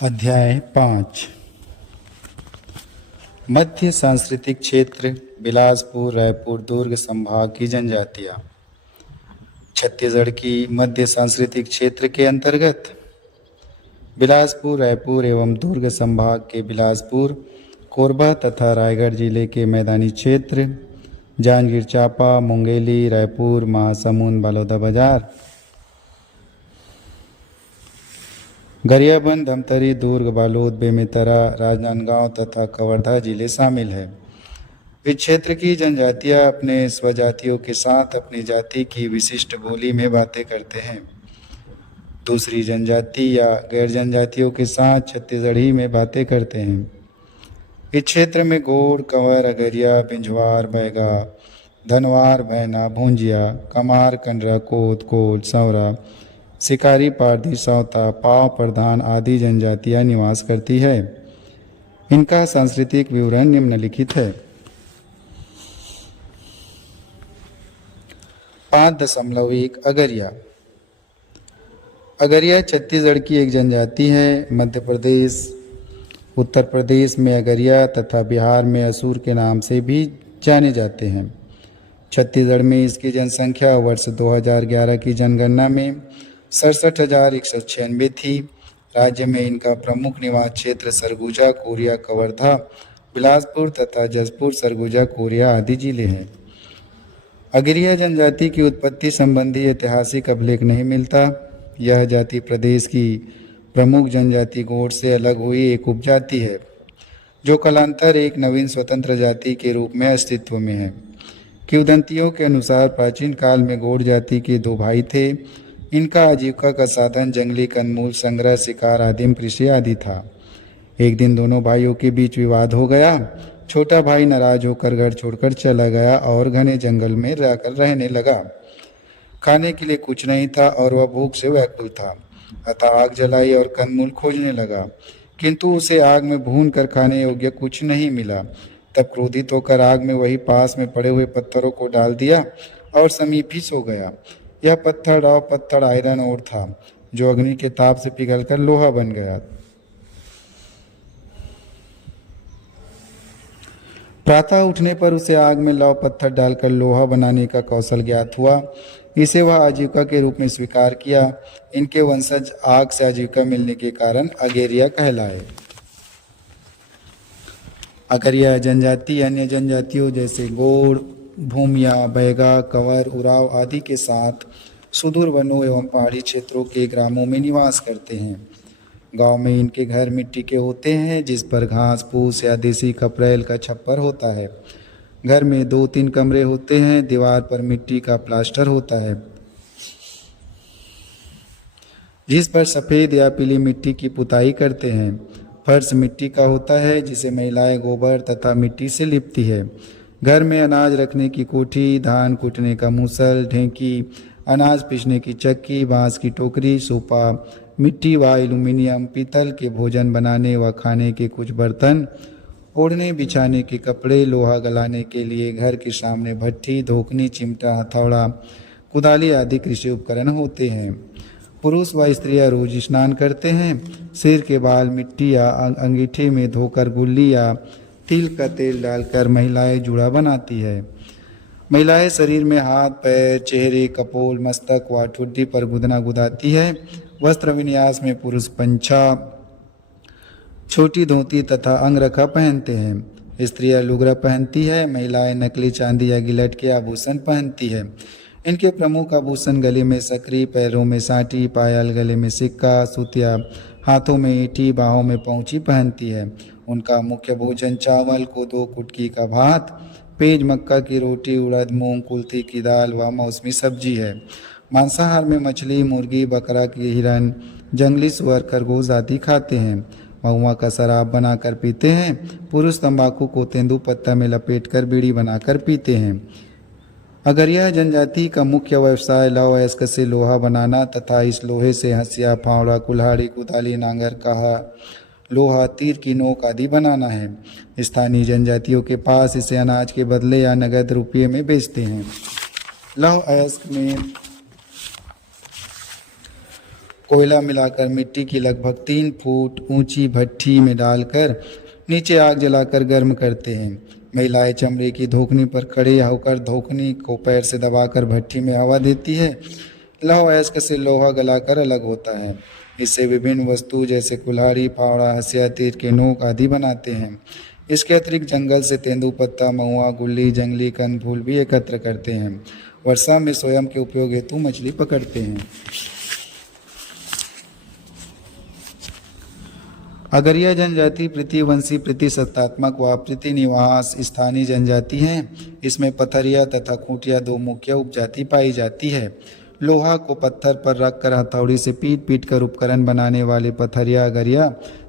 अध्याय 5 मध्य सांस्कृतिक क्षेत्र बिलासपुर रायपुर दुर्ग संभाग की जनजातियाँ। छत्तीसगढ़ की मध्य सांस्कृतिक क्षेत्र के अंतर्गत बिलासपुर रायपुर एवं दुर्ग संभाग के बिलासपुर कोरबा तथा रायगढ़ जिले के मैदानी क्षेत्र जांजगीर चांपा मुंगेली रायपुर महासमुंद बलौदाबाजार गरियाबंद धमतरी दुर्ग बालोद बेमेतरा राजनांदगांव तथा कवर्धा जिले शामिल हैं। इस क्षेत्र की जनजातियां अपने स्वजातियों के साथ अपनी जाति की विशिष्ट बोली में बातें करते हैं। दूसरी जनजाति या गैर जनजातियों के साथ छत्तीसगढ़ी में बातें करते हैं। इस क्षेत्र में गोड़ कंवर अगरिया बिंझवार बैगा धनवार भैना भूंजिया कमार कंडरा कोत कोट सौरा शिकारी पारधी सावता पाव प्रधान आदि जनजातियां निवास करती है। इनका सांस्कृतिक विवरण निम्नलिखित है। 5.1 अगरिया। अगरिया छत्तीसगढ़ की एक जनजाति है। मध्य प्रदेश उत्तर प्रदेश में अगरिया तथा बिहार में असुर के नाम से भी जाने जाते हैं। छत्तीसगढ़ में इसकी जनसंख्या वर्ष 2011 की जनगणना में 67,196 थी। राज्य में इनका प्रमुख निवास क्षेत्र सरगुजा कोरिया कवर्धा बिलासपुर तथा जसपुर सरगुजा कोरिया आदि जिले हैं। अगरिया जनजाति की उत्पत्ति संबंधी ऐतिहासिक अभिलेख नहीं मिलता। यह जाति प्रदेश की प्रमुख जनजाति गोंड से अलग हुई एक उपजाति है, जो कालांतर एक नवीन स्वतंत्र जाति के रूप में अस्तित्व में है। किंवदंतियों के अनुसार प्राचीन काल में गोंड जाति के 2 भाई थे। इनका आजीविका का साधन जंगली कंदमूल संग्रह शिकार आदिम कृषि आदि था। एक दिन दोनों भाइयों के बीच विवाद हो गया। छोटा भाई नाराज होकर घर छोड़कर चला गया और घने जंगल में रहकर रहने लगा। खाने के लिए कुछ नहीं था और वह भूख से व्याकुल था, अतः आग जलाई और कंदमूल खोजने लगा, किंतु उसे आग में भून कर खाने योग्य कुछ नहीं मिला। तब क्रोधित होकर आग में वही पास में पड़े हुए पत्थरों को डाल दिया और समीप ही सो गया। यह पत्थर राव पत्थर आयरन ओर था, जो अग्नि के ताप से पिघलकर लोहा बन गया। प्रातः उठने पर उसे आग में लौह पत्थर डालकर लोहा बनाने का कौशल ज्ञात हुआ। इसे वह आजीविका के रूप में स्वीकार किया। इनके वंशज आग से आजीविका मिलने के कारण अगेरिया कहलाए। अगरिया जनजाति अन्य जनजातियों जैसे गोड़ भूमिया बैगा कंवर उराव आदि के साथ सुदूर वनों एवं पहाड़ी क्षेत्रों के ग्रामों में निवास करते हैं। गांव में इनके घर मिट्टी के होते हैं, जिस पर घास फूस या देसी खपरेल का छप्पर होता है। घर में 2-3 कमरे होते हैं। दीवार पर मिट्टी का प्लास्टर होता है, जिस पर सफ़ेद या पीली मिट्टी की पुताई करते हैं। फर्श मिट्टी का होता है, जिसे महिलाएं गोबर तथा मिट्टी से लिपती है। घर में अनाज रखने की कोठी, धान कूटने का मूसल, ढेंकी, अनाज पीसने की चक्की, बांस की टोकरी, सोपा, मिट्टी व एल्यूमिनियम पीतल के भोजन बनाने व खाने के कुछ बर्तन, ओढ़ने बिछाने के कपड़े, लोहा गलाने के लिए घर के सामने भट्ठी, धोकनी, चिमटा, हथौड़ा, कुदाली आदि कृषि उपकरण होते हैं। पुरुष व स्त्रियां रोज स्नान करते हैं। सिर के बाल मिट्टी या अंगीठी में धोकर गुल्ली या तिल का तेल डालकर महिलाएं जूड़ा बनाती है। महिलाएं शरीर में हाथ पैर चेहरे कपोल मस्तक व ठुड्डी पर गुदना गुदाती है। वस्त्र विन्यास में पुरुष पंछा छोटी धोती तथा अंगरखा पहनते हैं। स्त्रियां लुगरा पहनती है। महिलाएं नकली चांदी या गिलट के आभूषण पहनती है। इनके प्रमुख आभूषण गले में सकरी, पैरों में साटी, पायल, गले में सिक्का, सुतिया, हाथों में ईंटी, बाहों में पौंची पहनती है। उनका मुख्य भोजन चावल, कोदो कुटकी का भात, पेज मक्का की रोटी, उड़द मूंग कुल्थी की दाल व मौसमी सब्जी है। मांसाहार में मछली, मुर्गी, बकरा की हिरन, जंगली सुअर, खरगोश आदि खाते हैं। महुआ का शराब बनाकर पीते हैं। पुरुष तंबाकू को तेंदुपत्ता में लपेटकर बीड़ी बनाकर पीते हैं। अगरिया जनजाति का मुख्य व्यवसाय लौह से लोहा बनाना तथा इस लोहे से हंसिया, फावड़ा, कुल्हाड़ी, कुदाली, नांगर, कहा, लोहा, तीर की नोक आदि बनाना है। स्थानीय जनजातियों के पास इसे अनाज के बदले या नगद रुपये में बेचते हैं। लौह अयस्क में कोयला मिलाकर मिट्टी की लगभग 3 फुट ऊंची भट्ठी में डालकर नीचे आग जलाकर गर्म करते हैं। महिलाएं चमड़े की धोखनी पर खड़े होकर धोखनी को पैर से दबाकर भट्ठी में हवा देती है। लौह अयस्क से लोहा गलाकर अलग होता है। इससे विभिन्न वस्तु जैसे कुल्हाड़ी, फावड़ा, हंसिया, तीर के नोक आदि बनाते हैं। इसके अतिरिक्त जंगल से तेंदुपत्ता, महुआ, गुल्ली, जंगली कंद फूल भी एकत्र करते हैं। वर्षा में स्वयं के उपयोग हेतु मछली पकड़ते हैं। अगरिया जनजाति प्रतिवंशी, प्रतिसत्तात्मक व प्रतिनिवास स्थानीय जनजाति है। इसमें पथरिया तथा खूंटिया 2 मुख्य उपजाति पाई जाती है। लोहा को पत्थर पर रखकर हथौड़ी से पीट पीट कर उपकरण बनाने वाले पथरिया अगरिया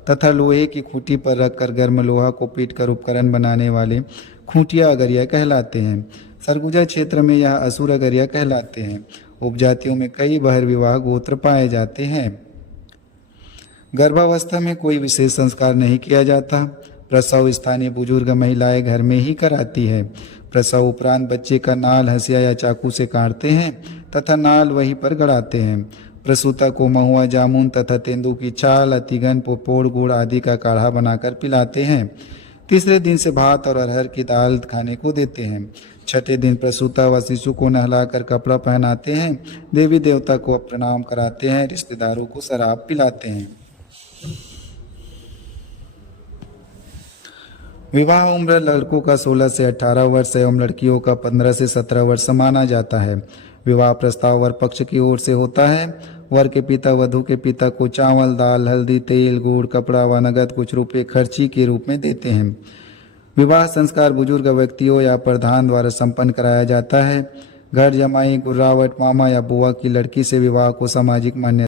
तथा लोहे की खूंटी पर रखकर गर्म लोहा को पीट कर उपकरण बनाने वाले खूंटिया अगरिया कहलाते हैं। सरगुजा क्षेत्र में यह असुर अगरिया कहलाते हैं। उपजातियों में कई बहिर्विवाह गोत्र पाए जाते हैं। गर्भावस्था में कोई विशेष संस्कार नहीं किया जाता। प्रसव स्थानीय बुजुर्ग महिलाएं घर में ही कराती है। प्रसव उपरांत बच्चे का नाल हंसिया या चाकू से काटते हैं तथा नाल वहीं पर गड़ाते हैं। प्रसूता को महुआ, जामुन तथा तेंदू की छाल, अतिगन, पोपोड़, गुड़ आदि का काढ़ा बनाकर पिलाते हैं। तीसरे दिन से भात और अरहर की दाल खाने को देते हैं। छठे दिन प्रसूता व शिशु को नहलाकर कपड़ा पहनाते हैं। देवी देवता को प्रणाम कराते हैं। रिश्तेदारों को शराब पिलाते हैं। विवाह उम्र लड़कों का 16 से 18 वर्ष एवं लड़कियों का 15 से 17 वर्ष माना जाता है। विवाह प्रस्ताव वर पक्ष की ओर से होता है। वर के पिता वधू के पिता को चावल, दाल, हल्दी, तेल, गुड़, कपड़ा व नगद कुछ रुपये खर्ची के रूप में देते हैं। विवाह संस्कार बुजुर्ग व्यक्तियों या प्रधान द्वारा संपन्न कराया जाता है। घर जमाई, गुर्रावट, मामा या बुआ की लड़की से विवाह को सामाजिक मान्यता